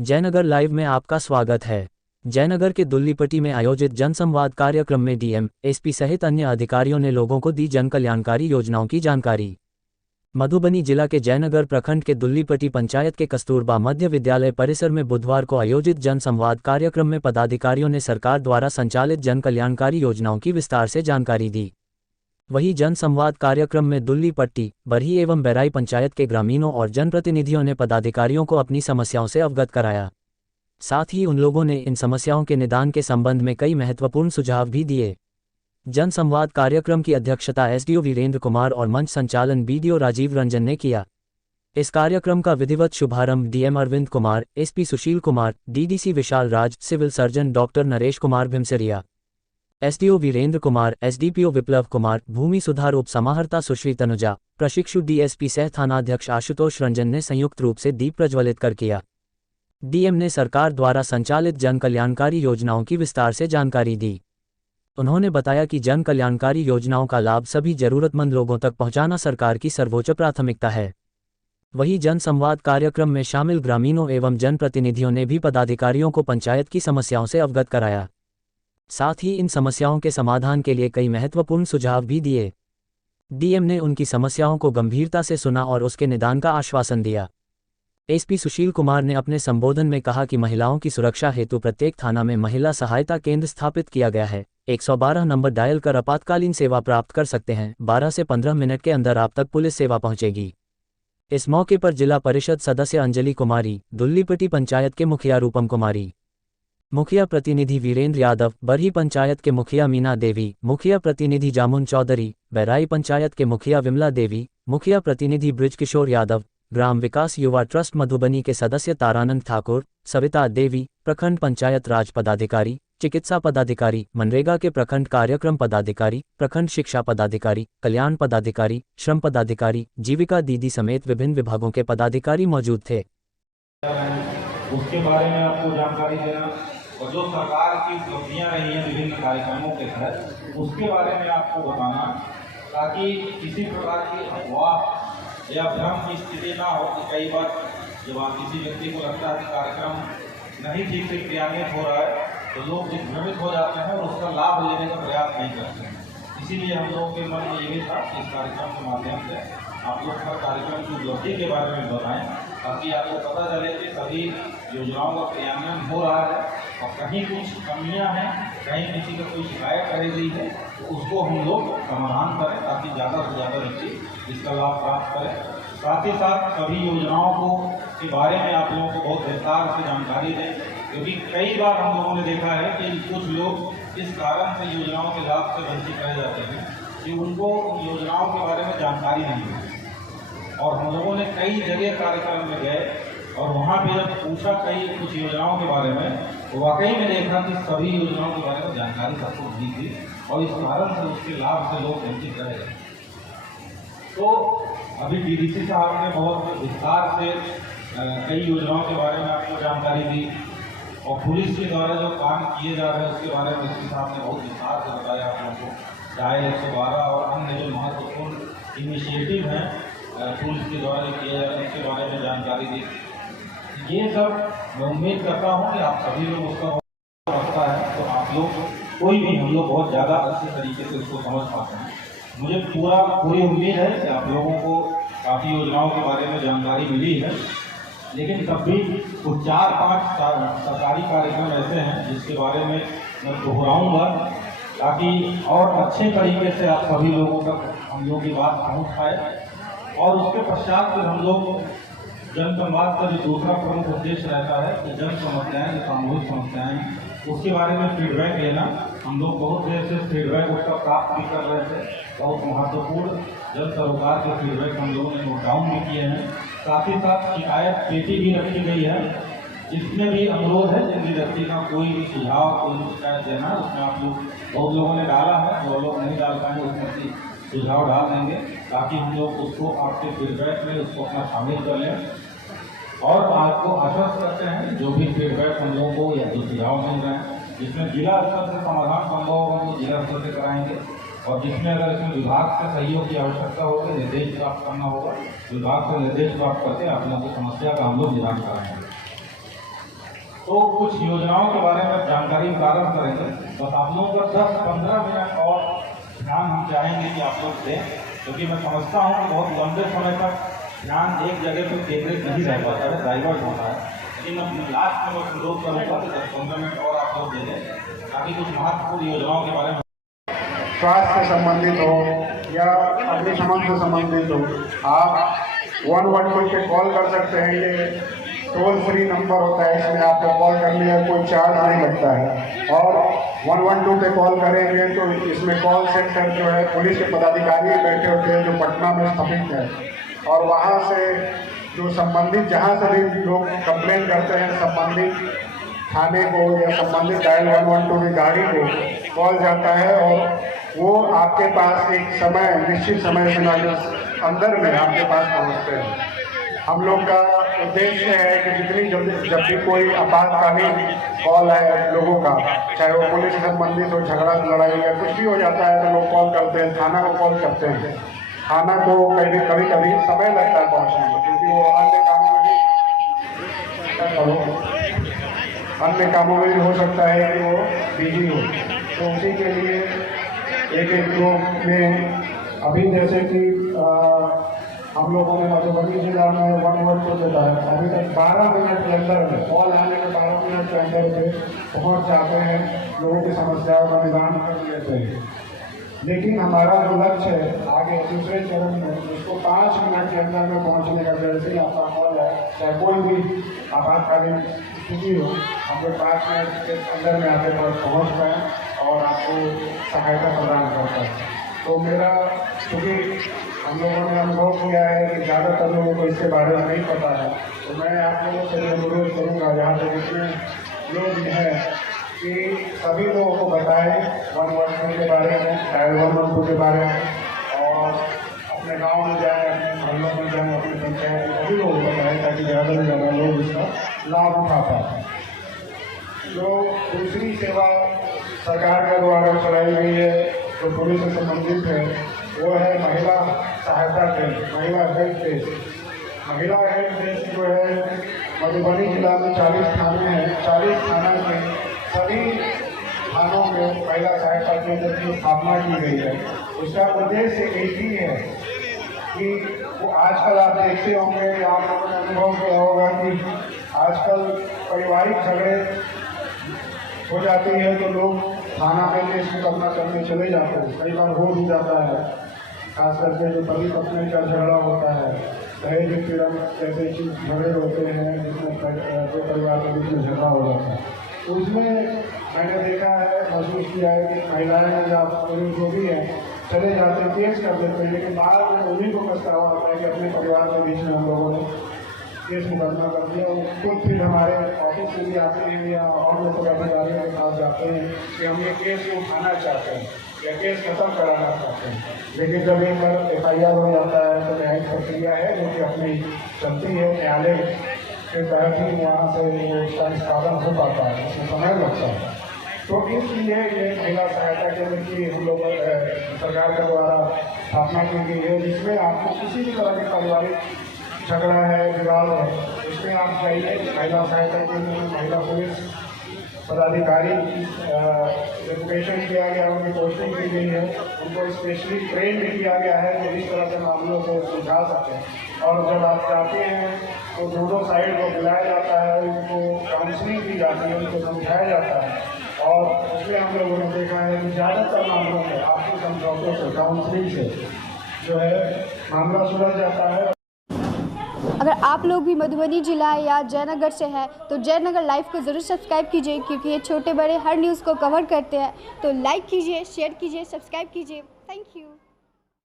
Jaynagar live में आपका स्वागत है। जयनगर के दुल्लीपट्टी में आयोजित जनसंवाद कार्यक्रम में डीएम, एसपी सहित अन्य अधिकारियों ने लोगों को दी जनकल्याणकारी योजनाओं की जानकारी। मधुबनी जिला के जयनगर प्रखंड के दुल्लीपट्टी पंचायत के कस्तूरबा मध्य विद्यालय परिसर में बुधवार को आयोजित जनसंवाद कार्यक्रम में पदाधिकारियों ने सरकार द्वारा संचालित जनकल्याणकारी योजनाओं की विस्तार से जानकारी दी। वहीं जनसंवाद कार्यक्रम में दुल्लीपट्टी, बरही एवं बैराई पंचायत के ग्रामीणों और जनप्रतिनिधियों ने पदाधिकारियों को अपनी समस्याओं से अवगत कराया। साथ ही उन लोगों ने इन समस्याओं के निदान के संबंध में कई महत्वपूर्ण सुझाव भी दिए। जनसंवाद कार्यक्रम की अध्यक्षता एसडीओ वीरेंद्र कुमार और मंच संचालन बीडीओ राजीव रंजन ने किया। इस कार्यक्रम का विधिवत शुभारंभ DM Arvind Kumar, SP Sushil Kumar, DDC Vishal Raj, civil surgeon doctor Naresh Kumar Bhimsaria, SDO Virendra Kumar, SDPO Viplav Kumar, भूमि सुधार उप समाहर्ता सुश्री तनुजा, प्रशिक्षु डीएसपी सह थानाध्यक्ष आशुतोष रंजन ने संयुक्त रूप से दीप प्रज्वलित कर किया। डीएम ने सरकार द्वारा संचालित जन कल्याणकारी योजनाओं की विस्तार से जानकारी दी। उन्होंने बताया कि जन कल्याणकारी योजनाओं का लाभ सभी जरूरतमंद लोगों तक पहुंचाना सरकार की सर्वोच्च प्राथमिकता है। वहीं जनसंवाद कार्यक्रम में शामिल ग्रामीणों एवं जनप्रतिनिधियों ने भी पदाधिकारियों को पंचायत की समस्याओं से अवगत कराया। साथ ही इन समस्याओं के समाधान के लिए कई महत्वपूर्ण सुझाव भी दिए। डीएम ने उनकी समस्याओं को गंभीरता से सुना और उसके निदान का आश्वासन दिया। एसपी सुशील कुमार ने अपने संबोधन में कहा कि महिलाओं की सुरक्षा हेतु प्रत्येक थाना में महिला सहायता केंद्र स्थापित किया गया है। 112 नंबर डायल कर आपातकालीन सेवा प्राप्त कर सकते हैं। 12 से 15 मिनट के अंदर आप तक पुलिस सेवा पहुंचेगी। इस मौके पर जिला परिषद सदस्य अंजलि कुमारी, दुल्लीपट्टी पंचायत के मुखिया रूपम कुमारी, मुखिया प्रतिनिधि वीरेंद्र यादव, बरही पंचायत के मुखिया मीना देवी, मुखिया प्रतिनिधि जामुन चौधरी, बैराई पंचायत के मुखिया विमला देवी, मुखिया प्रतिनिधि ब्रिजकिशोर यादव, ग्राम विकास युवा ट्रस्ट मधुबनी के सदस्य तारानंद ठाकुर, सविता देवी, प्रखंड पंचायत राज पदाधिकारी, चिकित्सा पदाधिकारी, मनरेगा के प्रखंड कार्यक्रम पदाधिकारी, प्रखंड शिक्षा पदाधिकारी, कल्याण पदाधिकारी, श्रम पदाधिकारी, जीविका दीदी समेत विभिन्न विभागों के पदाधिकारी मौजूद थे। उसके बारे में आपको जानकारी देना और जो सरकार की उपलब्धियां रही हैं विभिन्न कार्यक्रमों के तहत उसके बारे में आपको बताना, ताकि किसी प्रकार की अफवाह या भ्रम की स्थिति ना हो कि कई बार जब आप किसी व्यक्ति को लगता है कि कार्यक्रम नहीं ठीक से क्रियान्वित हो रहा है तो लोग दिग्भ्रमित हो जाते हैं और उसका लाभ लेने का प्रयास नहीं करते हैं। इसीलिए हम लोगों के मन में यही था कि इस कार्यक्रम के माध्यम से आप लोग हर कार्यक्रम की उपलब्धि के बारे में बताएं, ताकि आपको पता चले कि सभी योजनाओं का क्रियान्वयन हो रहा है और कहीं कुछ कमियां हैं, कहीं किसी को कोई शिकायत करी गई है तो उसको हम लोग समाधान करें, ताकि ज़्यादा से ज़्यादा व्यक्ति इसका लाभ प्राप्त करें। साथ ही साथ सभी योजनाओं को के बारे में आप लोगों को बहुत विस्तार से जानकारी दें, क्योंकि कई बार हम लोगों ने देखा है कि कुछ लोग इस कारण से योजनाओं के लाभ से वंचित रह जाते हैं कि उनको उन योजनाओं के बारे में जानकारी नहीं है। और हम लोगों ने कई जगह कार्यक्रम में गए और वहाँ पे जब पूछा कई कुछ योजनाओं के बारे में तो वाकई में देखा कि सभी योजनाओं के बारे में जानकारी सबको दी थी और इस कारण से उसके लाभ से लोग वंचित रह गए। तो अभी डीडीसी साहब ने बहुत विस्तार से कई योजनाओं के बारे में आपको जानकारी दी और पुलिस के द्वारा जो काम किए जा रहे हैं उसके बारे में डीडीसी साहब ने बहुत विस्तार से बताया आप लोगों को। चाहे 112 और अन्य जो महत्वपूर्ण इनिशिएटिव हैं पुलिस के द्वारा जो किया जा रहा है उसके बारे में जानकारी दी। ये सब मैं उम्मीद करता हूँ कि आप सभी लोग उसका रखता है तो आप लोग कोई भी हम लोग बहुत ज़्यादा अच्छे तरीके से उसको समझ पाते हैं। मुझे पूरी उम्मीद है कि आप लोगों को काफ़ी योजनाओं के बारे में जानकारी मिली है, लेकिन तब भी कुछ 4-5 सरकारी कार्यक्रम ऐसे हैं जिसके बारे में मैं दोहराऊँगा, ताकि और अच्छे तरीके से आप सभी लोगों तक हम लोगों की बात पहुँच पाए। और उसके पश्चात फिर हम लोग जनसंवाद का जो दूसरा प्रमुख उद्देश्य रहता है कि जन समस्याएं, जो सामूहिक समस्याएं, उसके बारे में फीडबैक लेना। हम लोग बहुत देर से फीडबैक उसका प्राप्त भी कर रहे थे, बहुत महत्वपूर्ण जन सरोकार के फीडबैक हम लोगों ने नोट डाउन भी किए हैं। साथ ही साथ शिकायत पेटी भी रखी गई है, जिसमें भी अनुरोध है जिन भी व्यक्ति का कोई भी सुझाव, कोई भी शिकायत देना, उसमें आप लोग बहुत लोगों ने डाला है, जो लोग नहीं डाल पाएंगे उसमें सुझाव डाल देंगे, ताकि हम लोग उसको आपके फीडबैक में उसको अपना शामिल कर लें। और आपको आश्वस्त करते हैं जो भी फीडबैक हम लोगों को या जो सुझाव मिल रहे हैं, जिसमें जिला स्तर से समाधान संभव होगा तो जिला स्तर से कराएंगे, और जिसमें अगर इसमें विभाग से सहयोग की आवश्यकता होगी, निर्देश प्राप्त करना होगा, विभाग से निर्देश प्राप्त करके आप लोगों की समस्या का हम लोग निदान कराएंगे। तो कुछ योजनाओं के बारे में जानकारी प्रारंभ करेंगे। बस आप लोगों का 10-15 मिनट और ध्यान हम चाहेंगे कि आप लोग दें, क्योंकि मैं समझता हूँ कि बहुत लंबे समय तक ध्यान एक जगह पर केंद्रित नहीं रह पाता है, डाइवर्ट होता है। लेकिन मैं लास्ट में मैं अनुरोध करूँगा कि 10-15 मिनट और आप लोग दे दें, ताकि कुछ महत्वपूर्ण योजनाओं के बारे में स्वास्थ्य से संबंधित हो या अग्निशमन से संबंधित हो, आप 112 पे कॉल कर सकते हैं। ये टोल फ्री नंबर होता है, इसमें आपको कॉल करने का कोई चार्ज नहीं लगता है। और 112 पे कॉल करेंगे तो इसमें कॉल सेंटर जो है पुलिस के पदाधिकारी बैठे होते हैं जो पटना में स्थापित है, और वहाँ से जो संबंधित जहाँ से भी लोग कंप्लेन करते हैं संबंधित थाने को या संबंधित डायल 112 की गाड़ी को कॉल जाता है, और वो आपके पास एक समय निश्चित समय सीमा के अंदर में आपके पास पहुंचते हैं। हम लोग का उद्देश्य है कि जितनी जल्दी जब भी कोई आपातकालीन कॉल है लोगों का, चाहे वो पुलिस से संबंधित हो, झगड़ा लड़ाई या कुछ भी हो जाता है, तो लोग कॉल करते हैं, थाना को कॉल करते हैं। थाना को कभी कभी समय लगता है पहुँचने में, क्योंकि वो अन्य कामों में भी हो सकता है कि वो बिजी हो। तो उसी के लिए एक ग्रुप में अभी जैसे कि हम लोगों ने मधुबनी जिला में 112 देता है, अभी तक 12 मिनट के अंदर में कॉल आने के 12 मिनट के अंदर में पहुंच जाते हैं, लोगों की समस्याओं का निदान कर लेते हैं। लेकिन हमारा जो लक्ष्य है आगे दूसरे चरण में, उसको 5 मिनट के अंदर में पहुंचने का, जैसे ही आपका कॉल है, चाहे कोई भी आपातकालीन स्थिति हो, हम लोग 5 मिनट के अंदर में आपके पास पहुँच पाएँ और आपको सहायता प्रदान करता है। तो मेरा, क्योंकि हम लोगों ने अनुभव किया है कि ज़्यादातर लोगों को इसके बारे में नहीं पता है, तो मैं आप लोगों से अनुरोध करूँगा जहाँ तक जितने लोग हैं कि सभी लोगों को बताएं 112 के बारे में, डायल 112 के बारे में, और अपने गांव में जाएं, अपने मोहल्लों में जाएं, अपनी पंचायत में सभी लोगों को बताएं, ताकि ज़्यादा से ज़्यादा लोग इसका लाभ उठा पाएँ। जो दूसरी सेवा सरकार के द्वारा चलाई गई है, जो पुलिस से संबंधित है, वो है महिला सहायता केंद्र, महिला हेल्प डेस्क। महिला हेल्प डेस्क जो है मधुबनी जिला में 40 थाने हैं, 40 थाना के सभी थानों में महिला सहायता केंद्र की स्थापना की गई है। उसका उद्देश्य एक ही है कि वो आजकल आप देखते होंगे या आप लोगों ने अनुभव किया होगा कि आजकल पारिवारिक झगड़े हो जाते हैं तो लोग थाना में केस मुकदमा करने चले जाते हैं। कई बार हो भी जाता है, खास करके जो पति पत्नी का झगड़ा होता है, दहेज पीड़न जैसे चीज झगड़े होते हैं, जिसमें दो परिवार के बीच में झगड़ा हो जाता है। तो उसमें मैंने देखा है, महसूस किया है कि महिलाएं या पुरुष जो भी है चले जाते हैं, केस कर देते हैं, लेकिन बाद में उन्हीं को पछतावा होता है कि अपने परिवार के बीच में हम लोगों ने केस मुकदमा कर दिया। वो खुद फिर हमारे ऑफिस से भी आते हैं या और लोगों के अधिकारियों के पास जाते हैं कि हम ये केस को उठाना चाहते हैं या केस खत्म कराना चाहते हैं। लेकिन जब एक बार FIR हो जाता है तो न्यायिक प्रक्रिया है जो कि अपनी चलती है, न्यायालय के तहत ही वहाँ से उसका निष्पादन हो पाता है, उसमें समय लगता है। तो इसलिए ये महिला सहायता केंद्र की हम लोग सरकार के द्वारा स्थापना की गई है, जिसमें आपको किसी भी तरह के पारिवारिक झगड़ा है, विवाद है, उसमें आप जाइए। महिला सहायता केंद्र में महिला पुलिस पदाधिकारी रेपुटेशन किया गया, उनकी पोस्टिंग की गई है, उनको स्पेशली ट्रेन भी किया गया है जो इस तरह के मामलों को सुलझा सकें। और जब आप जाते हैं तो दोनों साइड को बुलाया जाता है, उनको काउंसलिंग की जाती है, उनको समझाया जाता है। और उसमें हम लोगों ने देखा है कि ज़्यादातर मामलों में आपसी समझौतों से, काउंसलिंग से जो है मामला सुलझ जाता है। अगर आप लोग भी मधुबनी जिला या जयनगर से हैं तो जयनगर लाइव को ज़रूर सब्सक्राइब कीजिए, क्योंकि ये छोटे बड़े हर न्यूज़ को कवर करते हैं। तो लाइक कीजिए, शेयर कीजिए, सब्सक्राइब कीजिए। Thank you.